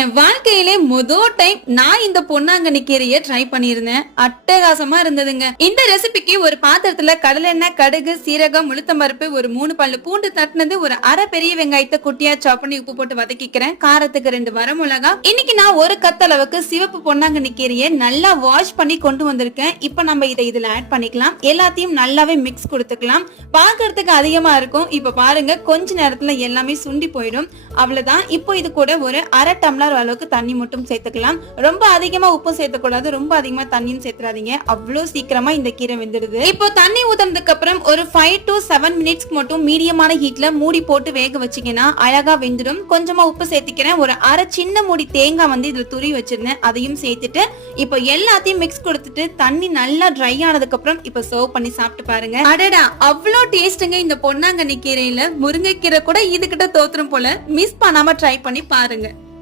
என் வாழ்க்கையிலே முதல் டைம் நான் இந்த பொன்னாங்கண்ணி கீரையை ட்ரை பண்ணியிருந்தேன். அட்டகாசமா இருந்ததுங்க. இந்த ரெசிபிக்கு ஒரு பாத்திரத்துல கடலெண்ணெய், கடுகு, சீரகம், உளுத்தம் பருப்பு, ஒரு 3 பல்லு பூண்டு தட்டினது, ஒரு அரை பெரிய வெங்காயத்தை குட்டியா சாப் பண்ணி உப்பு போட்டு வதக்கிக்கிறேன். காரத்துக்கு 2 வரமிளகா. இன்னைக்கு நான் ஒரு கத்த அளவுக்கு சிவப்பு பொன்னாங்கண்ணி கீரையை நல்லா வாஷ் பண்ணி கொண்டு வந்திருக்கேன். இப்ப நம்ம இதை இதுல ஆட் பண்ணிக்கலாம். எல்லாத்தையும் நல்லாவே மிக்ஸ் கொடுத்துக்கலாம். பாக்குறதுக்கு அதிகமா இருக்கும். இப்ப பாருங்க, கொஞ்ச நேரத்துல எல்லாமே சுண்டி போயிடும். அவ்வளவுதான். இப்போ இது கூட ஒரு அரை டம்ளர் அளவுக்கு தண்ணி மட்டும் சேர்த்துக்கலாம். ரொம்ப அதிகமா உப்பு சேர்த்தக்கூடாது, ரொம்ப அதிகமா தண்ணியும் சேர்த்துறாதீங்க. அவ்வளவு சீக்கிரமா இந்த கீரை வெந்துடுது. இப்போ தண்ணி ஊத்துனதுக்கு அப்புறம் ஒரு 5 to 7 மினிட்ஸ்க்கு மட்டும் மீடியமான ஹீட்ல மூடி போட்டு வேக வச்சீங்கன்னா அழகா வெந்துடும். கொஞ்சமா உப்பு சேர்த்துக்கிறேன். ஒரு அரை சின்ன மூடி தேங்காய் இதுல துருவி வச்சிருந்தேன், அதையும் சேர்த்துட்டு இப்போ எல்லாத்தையும் மிக்ஸ் கொடுத்துட்டு தண்ணி நல்லா ட்ரை ஆனதுக்கு அப்புறம் இப்போ சர்வ் பண்ணி சாப்பிட்டு பாருங்க. அடடா, அவ்வளோ டேஸ்ட்டுங்க இந்த பொன்னாங்கண்ணி கீரையில. முருங்கைக்கீரை கூட இதுகிட்ட தோத்துரும் போல. மிஸ் பண்ணாம ட்ரை பண்ணி பாருங்க.